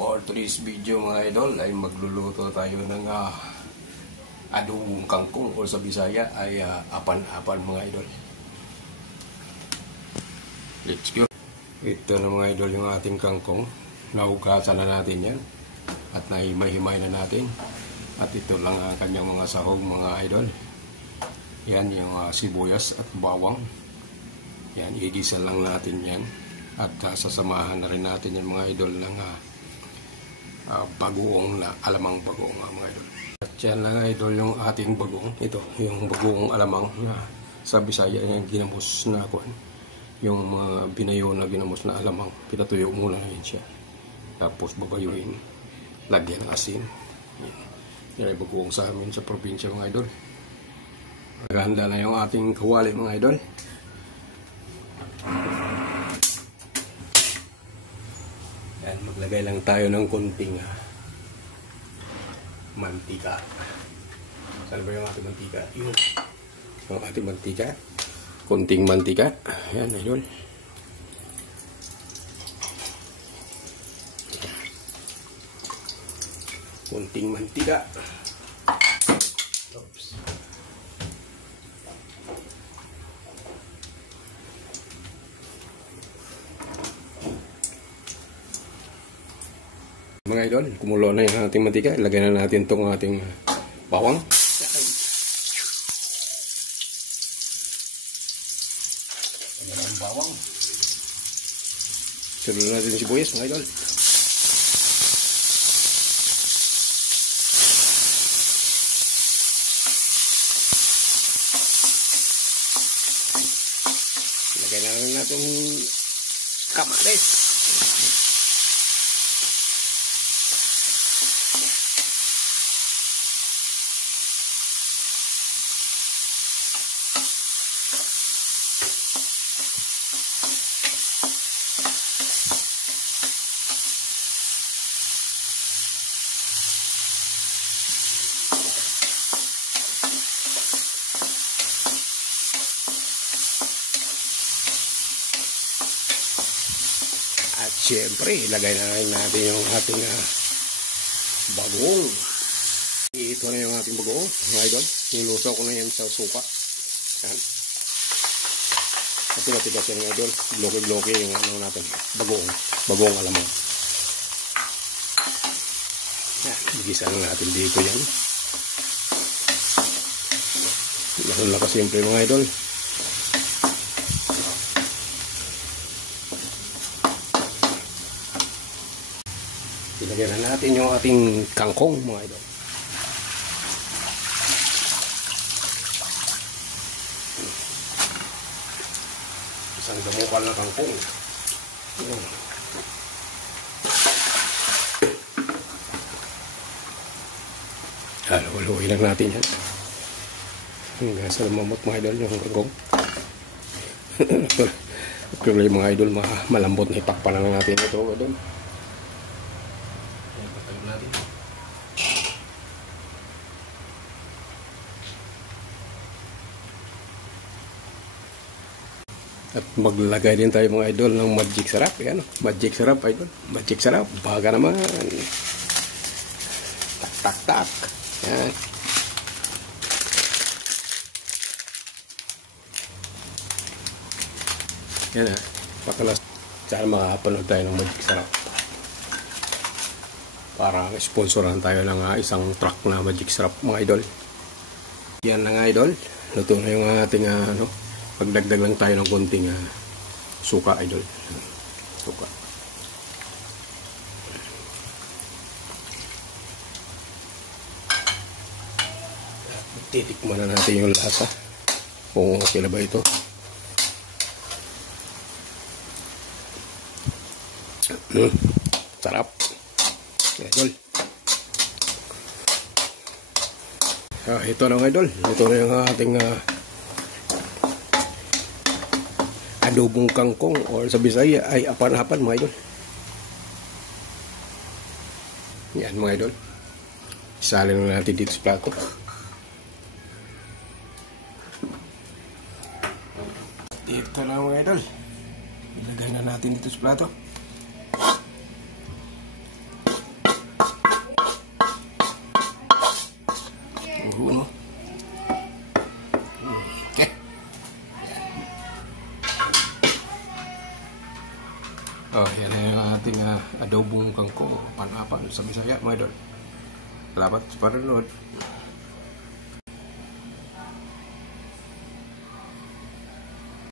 For today's video mga idol ay magluluto tayo ng adobong kangkong o sa Bisaya ay apan-apan mga idol. Let's go. Ito na mga idol yung ating kangkong. Nahugasan na natin yan at nahimay-himay na natin. At ito lang ang kanyang mga sahog mga idol. Yan yung sibuyas at bawang. Yan, igisa lang natin yan. At sasamahan na rin natin yung mga idol ng bagoong na alamang bagoong mga idol. At yan lang idol yung ating bagoong. Ito, yung bagoong alamang na sa Bisaya yung ginamos na kuan. Yung binayo na ginamos na alamang. Pinatuyo muna yun siya. Tapos babayuhin. Lagyan ng asin. Yan ay bagoong sa amin sa probinsya mga idol. Maganda na yung ating kawali mga idol. Yan, maglagay lang tayo ng konting mantika. Saan ba yung ating mantika? Yun. Yung ating mantika. Konting mantika. Yan, ayun. Konting mantika. Oops. Mga idol, kumulo na yung ating mantika. Ilagay na natin itong ating bawang. Ilagay na ang bawang. Sunod na natin sibuyas mga idol. Ilagay na natin kamatis. At syempre, ilagay na rin natin yung ating bagoong. Ito na yung ating bagoong, mga idol. Nilusaw ko na yan sa suka. Yan. At pinatigas yan mga idol. Bloke-bloke yung ano natin. Bagoong. Bagoong alamang. Yan. Igisa na natin dito yan. Ganun lang kasimple mga idol. Ilagyan na natin yung ating kangkong mga idol. Isang damukal na kangkong. Halo-haloy lang natin yan. Hanggang sa lumamot mga idol yung kangkong. Actually mga idol, malambot na itakpan na natin ito idol. At maglagay din tayo mga idol ng magic sarap. Yan, magic sarap idol. Magic sarap. Baga naman. Tak tak tak. Yan. Yan ha. Pakalas. Sana makapanood tayo ng magic sarap. Para sponsoran tayo ng isang truck na magic sarap mga idol. Yan na nga idol. Luto na yung ating pagdagdag lang tayo ng konting suka idol. Suka. Titikman na natin yung lasa. Kung okay na ba ito. Sarap. Idol. Ito na idol. Ito na yung ating adobong kangkong or sa Bisaya ay apan-apan mga idol. Yan mga idol. Isalin na natin dito sa plato. Ito na mga idol. Ilagay na natin dito sa plato. Oh, yan na yung ating adobong kangkong panapan sa Bisaya, mga idol. Salamat sa panonood.